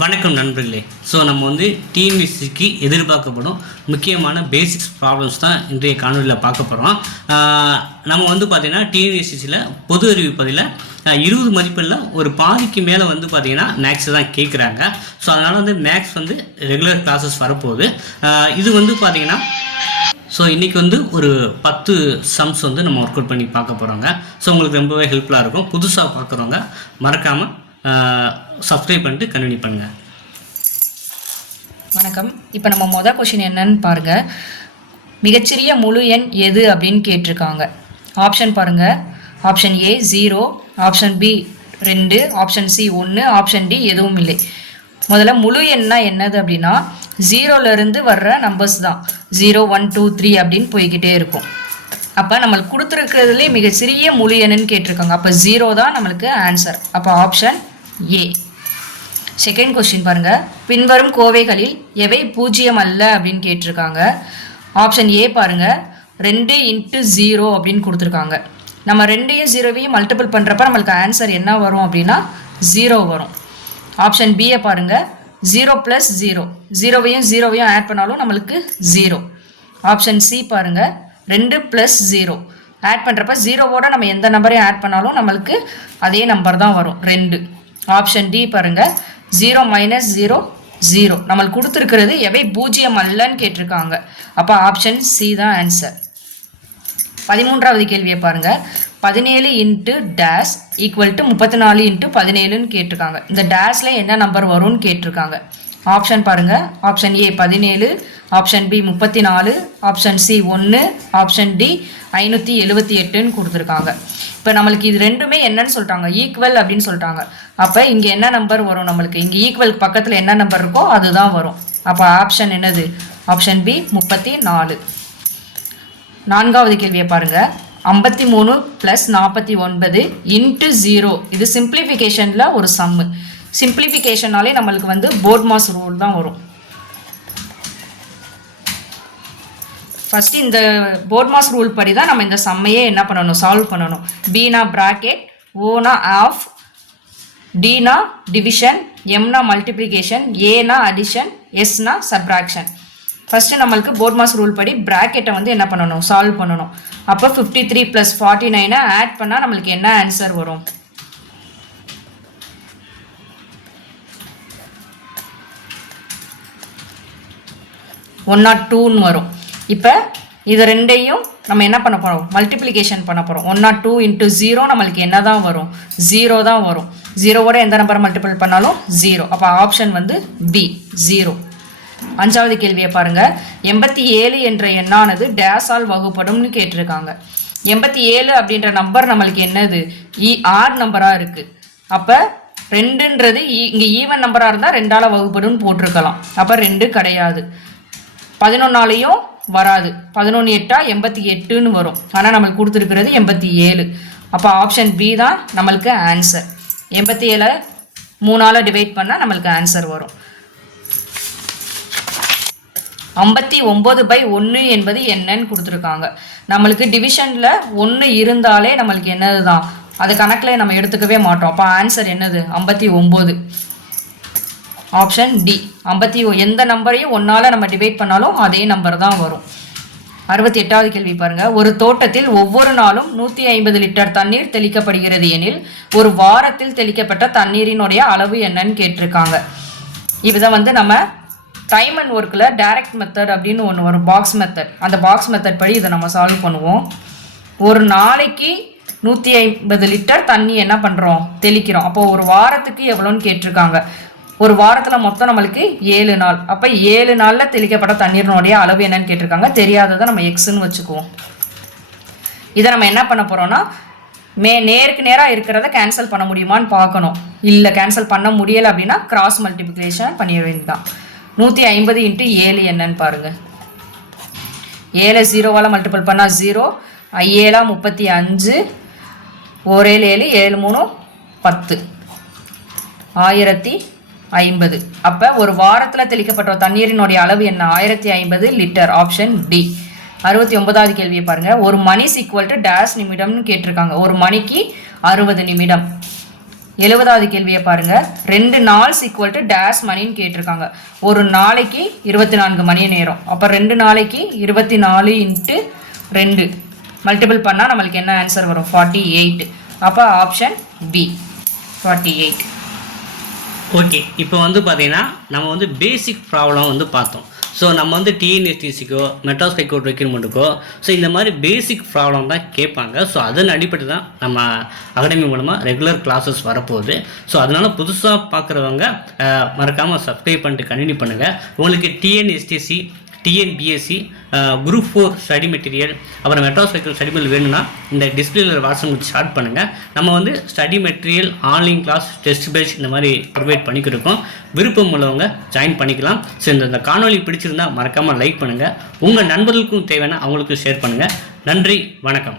வணக்கம் நண்பர்களே. ஸோ நம்ம வந்து டிஎன்பிசிக்கு எதிர்பார்க்கப்படும் முக்கியமான பேசிக்ஸ் ப்ராப்ளம்ஸ் தான் இன்றைய காணொலியில் பார்க்க போகிறோம் நம்ம வந்து பார்த்திங்கன்னா டிஎன்பிசியில் பொது அறிவு பதில இருபது மதிப்பெண்ணில் ஒரு பாதிக்கு மேலே வந்து பார்த்திங்கன்னா மேக்ஸ் தான் கேட்குறாங்க. ஸோ அதனால் வந்து மேக்ஸ் வந்து ரெகுலர் கிளாஸஸ் வரப்போகுது. இது வந்து பார்த்திங்கன்னா ஸோ இன்றைக்கி வந்து ஒரு பத்து சம்ஸ் வந்து நம்ம ஒர்க் அவுட் பண்ணி பார்க்க போகிறோங்க ஸோ உங்களுக்கு ரொம்பவே ஹெல்ப்ஃபுல்லாக இருக்கும். புதுசாக பார்க்குறவங்க மறக்காமல் சப்ஸ்கிரைப் பண்ணிட்டு கண்டினியூ பண்ணுங்கள் வணக்கம். இப்போ நம்ம மொதல் கொஷின் என்னன்னு பாருங்க. மிகச்சிறிய முழு எண் எது அப்படின்னு கேட்டிருக்காங்க. ஆப்ஷன் பாருங்க. Option A zero option B ரெண்டு ஆப்ஷன் சி ஒன்று ஆப்ஷன் டி எதுவும் இல்லை. முதல்ல முழு எண்ணா என்னது அப்படின்னா ஜீரோலேருந்து வர்ற நம்பர்ஸ் தான். ஜீரோ ஒன் டூ த்ரீ அப்படின்னு போய்கிட்டே இருக்கும். அப்போ நம்மளுக்கு கொடுத்துருக்கிறதுலே மிகச்சிறிய முழு எண்ணுன்னு கேட்டிருக்காங்க. அப்போ ஜீரோ தான் நம்மளுக்கு ஆன்சர் அப்போ ஆப்ஷன் ஏ. செகண்ட் கொஸ்டின் பாருங்கள் பின்வரும் கோவைகளில் எவை பூஜ்ஜியம் அல்ல அப்படின்னு கேட்டிருக்காங்க. ஆப்ஷன் ஏ பாருங்கள் ரெண்டு இன்ட்டு ஜீரோ அப்படின்னு கொடுத்துருக்காங்க. நம்ம ரெண்டையும் ஜீரோவையும் மல்டிபிள் பண்ணுறப்ப நம்மளுக்கு ஆன்சர் என்ன வரும் அப்படின்னா ஜீரோ வரும். ஆப்ஷன் பியை பாருங்கள் ஜீரோ ப்ளஸ் ஜீரோ ஜீரோவையும் ஜீரோவையும் ஆட் பண்ணாலும் நம்மளுக்கு ஜீரோ ஆப்ஷன் சி பாருங்கள் ரெண்டு ப்ளஸ் ஜீரோ ஆட் பண்ணுறப்ப ஜீரோவோட நம்ம எந்த நம்பரையும் ஆட் பண்ணாலும் நம்மளுக்கு அதே நம்பர் தான் வரும். ரெண்டு. ஆப்ஷன் டி பாருங்கள் ஜீரோ மைனஸ் ஜீரோ ஜீரோ நம்மளுக்கு கொடுத்துருக்கிறது எவை பூஜ்ஜியம் அல்லன்னு கேட்டிருக்காங்க. அப்போ ஆப்ஷன் சி தான் ஆன்சர் பதிமூன்றாவது கேள்வியை பாருங்கள் பதினேழு இன்ட்டு டேஷ் ஈக்குவல் டு முப்பத்தி நாலு இன்ட்டு பதினேழுன்னு கேட்டிருக்காங்க. இந்த டேஷில் என்ன நம்பர் வரும்னு கேட்டிருக்காங்க. ஆப்ஷன் பாருங்கள் ஆப்ஷன் ஏ பதினேழு ஆப்ஷன் பி முப்பத்தி நாலு ஆப்ஷன் சி ஒன்று ஆப்ஷன் டி ஐநூற்றி எழுபத்தி எட்டுன்னு கொடுத்துருக்காங்க. இப்போ நம்மளுக்கு இது ரெண்டுமே என்னன்னு சொல்லிட்டாங்க. ஈக்குவல் அப்படின்னு சொல்லிட்டாங்க. அப்போ இங்கே என்ன நம்பர் வரும் நம்மளுக்கு? இங்கே ஈக்குவல் பக்கத்தில் என்ன நம்பர் இருக்கோ அதுதான் வரும். அப்போ ஆப்ஷன் என்னது? ஆப்ஷன் பி முப்பத்தி நாலு நான்காவது கேள்வியை பாருங்கள் ஐம்பத்தி மூணு ப்ளஸ் நாற்பத்தி ஒன்பது இன்ட்டு ஜீரோ இது சிம்பிளிஃபிகேஷனில் ஒரு சம்மு சிம்பிளிஃபிகேஷனாலே நம்மளுக்கு வந்து போர்ட் மாஸ் ரூல் தான் வரும். ஃபஸ்ட்டு இந்த போர்ட் மாஸ் ரூல் படி தான் நம்ம இந்த சம்மையே என்ன பண்ணணும் சால்வ் பண்ணணும். பீனா ப்ராக்கெட் ஓனா ஆஃப் டினா டிவிஷன் எம்னா மல்டிப்ளிகேஷன் ஏனா அடிஷன் எஸ்னா சப்ராக்ஷன் ஃபஸ்ட்டு நம்மளுக்கு போர்ட் மாஸ் ரூல் படி ப்ராக்கெட்டை வந்து என்ன பண்ணணும் சால்வ் பண்ணணும். அப்போ ஃபிஃப்டி த்ரீ ப்ளஸ் ஃபார்ட்டி நைனை ஆட் பண்ணால் நம்மளுக்கு என்ன ஆன்சர் வரும்? ஒன் நாட் டூன்னு வரும். இப்போ இது ரெண்டையும் நம்ம என்ன பண்ண போகிறோம் மல்டிப்ளிகேஷன் பண்ண போகிறோம் one naught two into zero நம்மளுக்கு என்ன தான் வரும்? ஜீரோ தான் வரும். ஜீரோவோட எந்த நம்பர் மல்டிபிள் பண்ணாலும் ஜீரோ அப்போ ஆப்ஷன் வந்து பி ஜீரோ அஞ்சாவது கேள்வியை பாருங்கள் எண்பத்தி ஏழு என்ற எண்ணானது டேஸால் வகுப்படும்னு கேட்டிருக்காங்க. எண்பத்தி ஏழு அப்படின்ற நம்பர் நம்மளுக்கு என்னது? E, இ ஆர் நம்பராக இருக்குது அப்போ ரெண்டுன்றது e, இங்கே ஈவன் நம்பராக இருந்தால் ரெண்டால் வகுப்படும்னு போட்டிருக்கலாம். அப்போ ரெண்டு கிடையாது. பதினொன்னாலையும் வராது. பதினொன்று எட்டா எண்பத்தி எட்டுன்னு வரும். ஆனால் நம்மளுக்கு கொடுத்துருக்கிறது எண்பத்தி ஏழு. அப்போ ஆப்ஷன் பி தான் நம்மளுக்கு ஆன்சர் எண்பத்தி ஏழை மூணால் டிவைட் பண்ணால் நம்மளுக்கு ஆன்சர் வரும். ஐம்பத்தி ஒம்பது பை ஒன்று என்பது என்னன்னு கொடுத்துருக்காங்க. நம்மளுக்கு டிவிஷனில் ஒன்று இருந்தாலே நம்மளுக்கு என்னது தான் அது கணக்கில் நம்ம எடுத்துக்கவே மாட்டோம். அப்போ ஆன்சர் என்னது? ஐம்பத்தி ஒம்பது ஆப்ஷன் டி ஐம்பத்தி எந்த நம்பரையும் ஒன்றால் நம்ம டிவைட் பண்ணாலும் அதே நம்பர் தான் வரும். அறுபத்தி எட்டாவது கேள்வி பாருங்க. ஒரு தோட்டத்தில் ஒவ்வொரு நாளும் நூற்றி ஐம்பது லிட்டர் தண்ணீர் தெளிக்கப்படுகிறது எனில் ஒரு வாரத்தில் தெளிக்கப்பட்ட தண்ணீரினுடைய அளவு என்னன்னு கேட்டிருக்காங்க. இதுதான் வந்து நம்ம டைம் அண்ட் ஒர்க்கில் டைரக்ட் மெத்தட் அப்படின்னு ஒன்று வரும். பாக்ஸ் மெத்தட் அந்த பாக்ஸ் மெத்தட் படி இதை நம்ம சால்வ் பண்ணுவோம். ஒரு நாளைக்கு நூற்றி ஐம்பது லிட்டர் தண்ணி என்ன பண்ணுறோம் தெளிக்கிறோம். அப்போது ஒரு வாரத்துக்கு எவ்வளோன்னு கேட்டிருக்காங்க. ஒரு வாரத்தில் மொத்தம் நம்மளுக்கு ஏழு நாள். அப்போ ஏழு நாளில் தெளிக்கப்பட்ட தண்ணீரினுடைய அளவு என்னன்னு கேட்டிருக்காங்க. தெரியாததை நம்ம எக்ஸ்ன்னு வச்சுக்குவோம். இதை நம்ம என்ன பண்ண போகிறோம்னா மே நேருக்கு நேராக இருக்கிறத கேன்சல் பண்ண முடியுமான்னு பார்க்கணும். இல்லை கேன்சல் பண்ண முடியலை அப்படின்னா கிராஸ் மல்டிப்ளிகேஷன் பண்ணிட வேண்டியதான் நூற்றி ஐம்பது இன்ட்டு ஏழு என்னன்னு பாருங்கள் ஏழை ஜீரோவால் மல்டிபிள் பண்ணால் ஜீரோ ஐஏழா முப்பத்தி அஞ்சு. ஓரேழு ஏழு ஏழு மூணு பத்து. ஆயிரத்தி ஐம்பது. அப்போ ஒரு வாரத்தில் தெளிக்கப்பட்ட தண்ணீரினுடைய அளவு என்ன? ஆயிரத்தி ஐம்பது லிட்டர் ஆப்ஷன் டி அறுபத்தி ஒன்பதாவது கேள்வியை பாருங்கள் ஒரு மணி ஈக்குவல் டு டேஷ் நிமிடம்னு கேட்டிருக்காங்க. ஒரு மணிக்கு அறுபது நிமிடம். எழுபதாவது கேள்வியை பாருங்க. ரெண்டு நாள் ஈக்குவல் டு டேஷ் மணின்னு கேட்டிருக்காங்க. ஒரு நாளைக்கு இருபத்தி நான்கு மணி நேரம். அப்போ ரெண்டு நாளைக்கு இருபத்தி நாலு இன்ட்டு ரெண்டு. மல்டிபிள் பண்ணால் நம்மளுக்கு என்ன ஆன்சர் வரும்? ஃபார்ட்டி எயிட் அப்போ option B forty eight okay இப்போ வந்து பார்த்தீங்கன்னா நம்ம வந்து பேசிக் ப்ராப்ளம் வந்து பார்த்தோம். ஸோ நம்ம வந்து டிஎன்எஸ்டிசிக்கோ மெட்ராஸ் ஹைகோர்ட் ரெக்யூர்மெண்ட்டுக்கோ ஸோ இந்த மாதிரி பேசிக் ப்ராப்ளம் தான் கேட்பாங்க. ஸோ அதன் அடிப்படை தான் நம்ம அகாடமி மூலமாக ரெகுலர் கிளாஸஸ் வரப்போகுது. ஸோ அதனால் புதுசாக பார்க்குறவங்க மறக்காமல் சப்ஸ்கிரைப் பண்ணிட்டு கண்டினியூ பண்ணுங்கள் உங்களுக்கு TNSTC TNPSC group four study material அப்புறம் மெட்ராஸ் சைக்கிள் ஸ்டடி மெட்டீரியல் வேணும்னா இந்த டிஸ்பிளேல வாட்ஸ்அப் ஸ்டார்ட் பண்ணுங்கள் நம்ம வந்து study material online class test batch இந்த மாதிரி ப்ரொவைட் பண்ணிக்கிருக்கோம் விருப்பம் உள்ளவங்க ஜாயின் பண்ணிக்கலாம். ஸோ இந்த காணொலி பிடிச்சிருந்தால் பிடிச்சிருந்தா மறக்காமல் லைக் பண்ணுங்கள் உங்கள் நண்பர்களுக்கும் தேவையான அவங்களுக்கும் ஷேர் பண்ணுங்கள் நன்றி வணக்கம்.